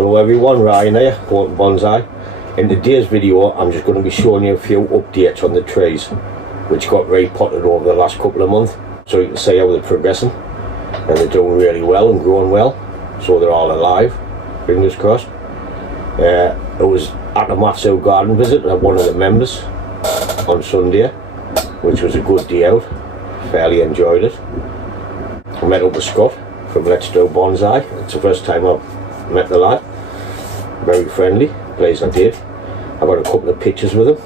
Hello everyone, Ryan here, Do Bonsai. In today's video I'm just going to be showing you a few updates on the trees which got repotted over the last couple of months, so you can see how they're progressing, and they're doing really well and growing well, so they're all alive, fingers crossed. It was at a Matsu garden visit at one of the members on Sunday, which was a good day out, fairly enjoyed it. I met up with Scott from Do Bonsai. It's the first time I've met the lad, very friendly, plays I did. I got a couple of pictures with him.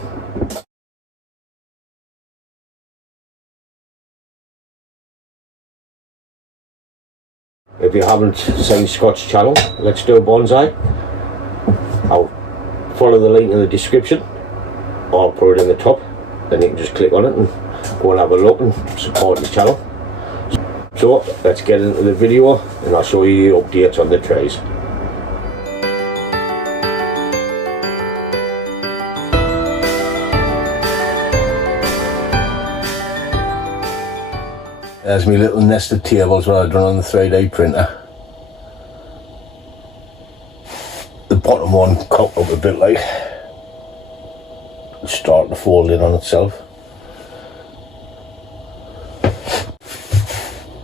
If you haven't seen Scott's channel, Do Bonsai, I'll follow the link in the description, or I'll put it in the top, then you can just click on it and go and have a look and support the channel. So let's get into the video and I'll show you the updates on the trees. There's my little nested tables what I've done on the 3D printer. The bottom one cocked up a bit like, it's starting to fold in on itself.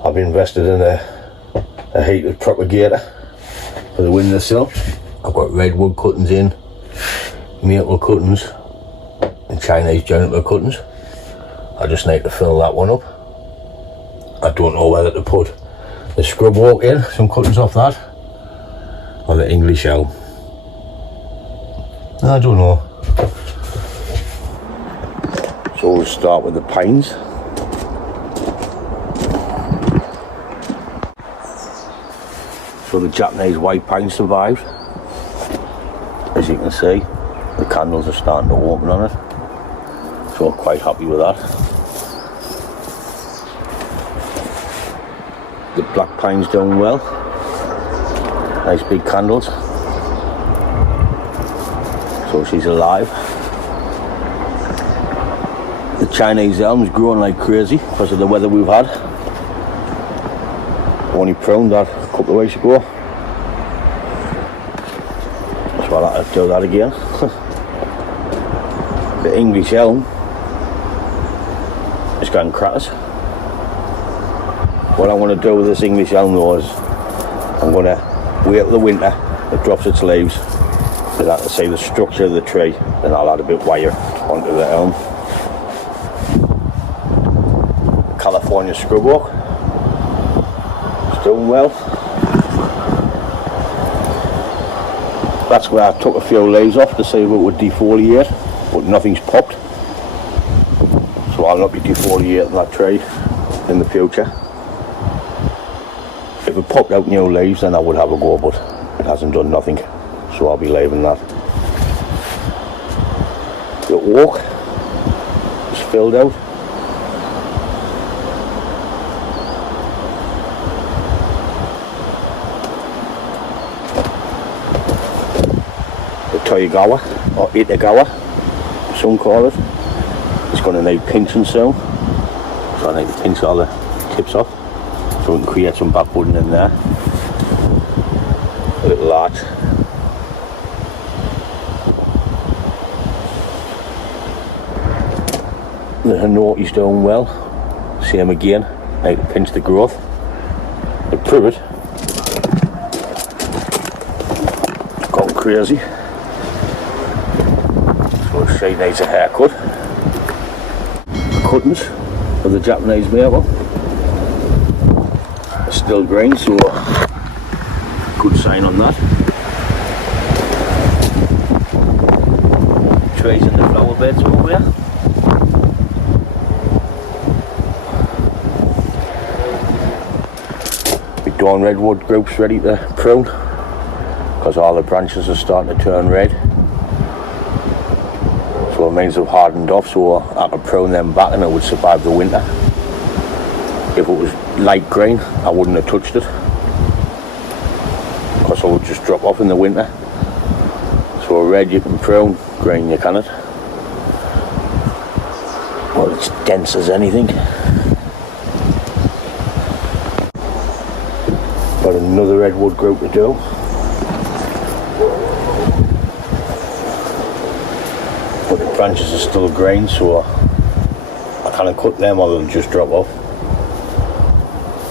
I've invested in a heated propagator for the windowsill. I've got redwood cuttings in, maple cuttings and Chinese juniper cuttings. I just need to fill that one up. I don't know whether to put the scrub oak in, some cuttings off that, or the English elm. I don't know. So we'll start with the pines. So the Japanese white pine survived. As you can see, the candles are starting to open on it. So I'm quite happy with that. The black pine's doing well. Nice big candles. So she's alive. The Chinese elm's growing like crazy because of the weather we've had. Only pruned that a couple of weeks ago. So I'll have to do that again. The English elm is going crackers. What I want to do with this English elm though is I'm going to wait till the winter, it drops its leaves, then I can see the structure of the tree, then I'll add a bit of wire onto the elm. California scrub oak, it's doing well. That's where I took a few leaves off to see if it would defoliate, but nothing's popped. So I'll not be defoliating that tree in the future. If it popped out new leaves then I would have a go, but it hasn't done nothing, so I'll be leaving that. The oak is filled out. The Toyogawa, or Itagawa, some call it, it's going to need pinching soon, so I need to pinch all the tips off, so we can create some backwooding in there. A little arch. The Hinoki's doing well. Same again. Need to pinch the growth. The privet, it's gone crazy. So she needs a haircut. The cuttings of the Japanese maple are still green, so good sign on that. Trees in the flower beds over there. The dawn redwood group's ready to prune because all the branches are starting to turn red. So it means they've hardened off, so I could prune them back and it would survive the winter. If it was light green, I wouldn't have touched it, because it would just drop off in the winter. So red you can prune, green you cannot. Well, it's dense as anything. Got another redwood group to do. but the branches are still green, so I can't cut them or they'll just drop off.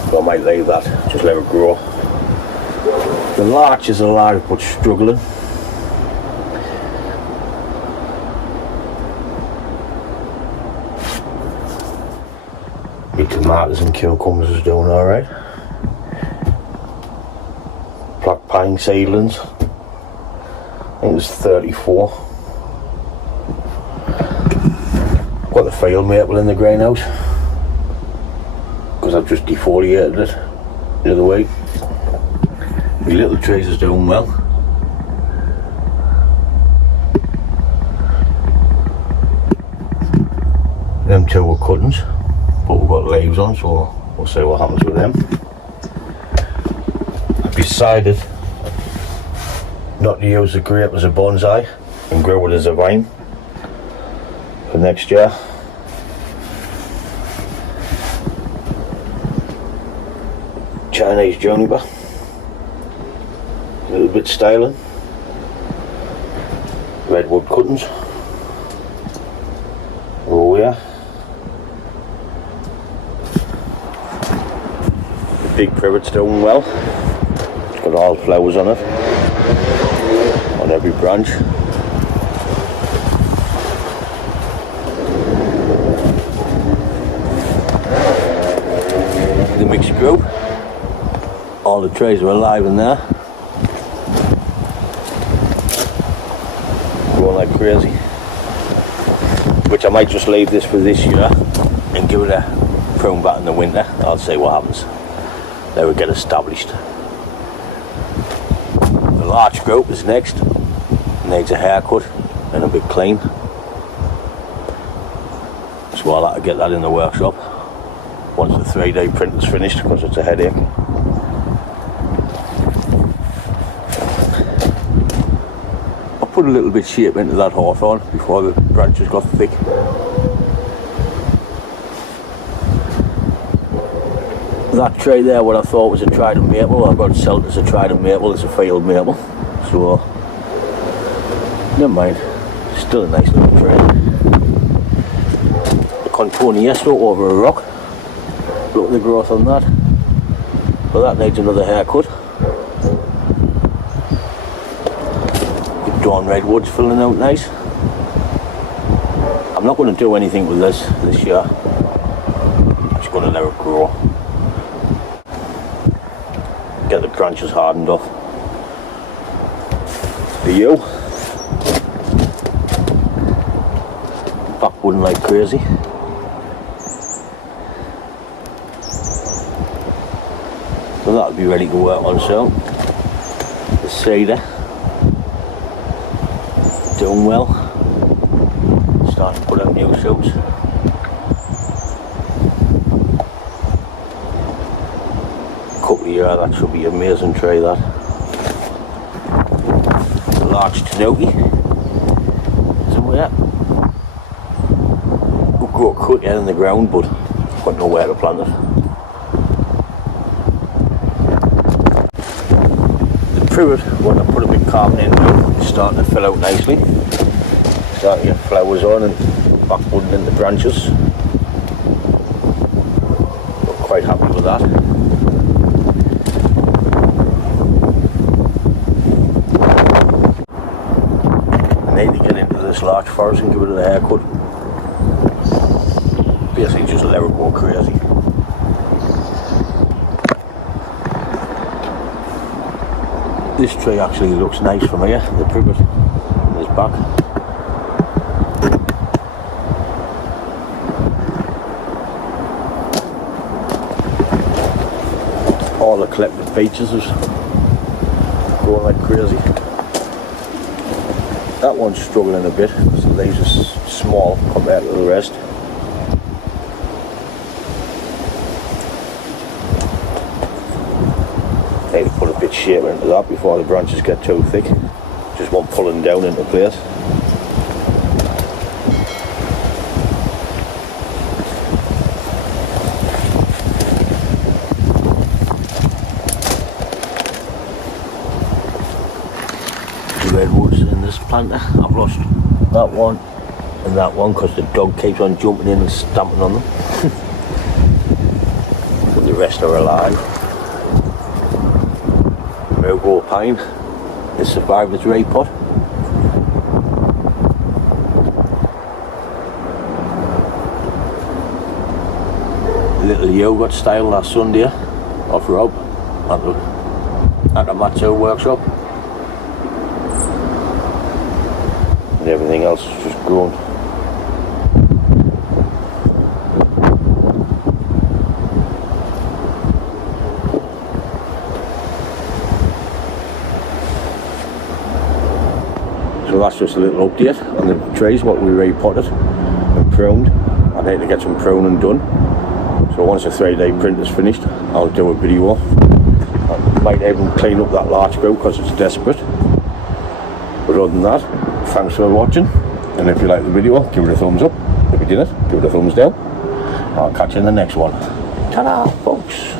So I might leave that, just let it grow. The larch is alive but struggling. My tomatoes and cucumbers is doing alright. Black pine seedlings, I think it's 34. Got the field maple in the greenhouse because I've just defoliated it the other week. My little trees is doing well. Them two were cuttings, but we've got leaves on, so we'll see what happens with them. I've decided not to use the grape as a bonsai and grow it as a vine for next year. Chinese juniper, a little bit styling. Redwood cuttings. Oh yeah. The big privet's doing well. It's got all flowers on it, on every branch. The mixed group. All the trees are alive in there. Growing like crazy. Which I might just leave this for this year and give it a prune back in the winter. I'll see what happens. They will get established. The larch group is next. Needs a haircut and a bit clean. So I'll have to get that in the workshop once the 3D print is finished, because it's a headache. I put a little bit of shape into that hawthorn before the branches got thick. That tree there, what I thought was a trident maple, I've got to sell it as a trident maple, it's a field maple. So, never mind, still a nice little tree. The Contoniasto over a rock. Look at the growth on that. Well, that needs another haircut. The Dawn Redwood's filling out nice. I'm not going to do anything with this year. I'm just going to let it grow. Get the branches hardened off. The yew. Backwooding like crazy. So that'll be ready to work on soon. The cedar. Doing well. Starting to put out new shoots. Yeah, that should be an amazing tree, that. The large tanuki. Somewhere. We'll grow quicker in the ground, but I've got nowhere to plant it. The privet, when I put a bit of carbon in now, is starting to fill out nicely. Starting to get flowers on and backwooding in the branches. I'm quite happy with that. I need to get into this larch forest and give it a haircut. Basically just let it go crazy. This tree actually looks nice from here, the privet in his back. All the collected features is going like crazy. That one's struggling a bit because the leaves are small compared to the rest. Need to put a bit of shape into that before the branches get too thick. Just one pulling down into place. The redwoods in this planter, I've lost that one, and that one because the dog keeps on jumping in and stamping on them. But the rest are alive. Miracle pine has survived its ray pot. Little yogurt style last Sunday off Rob at the Matsu workshop. And everything else is just grown. So that's just a little update on the trays, what we repotted and pruned. I need to get some pruning done. So once the 3D print is finished, I'll do a video. I might even clean up that larch boat because it's desperate. But other than that, thanks for watching. And if you like the video, give it a thumbs up. If you didn't, give it a thumbs down. I'll catch you in the next one. Ta-da, folks.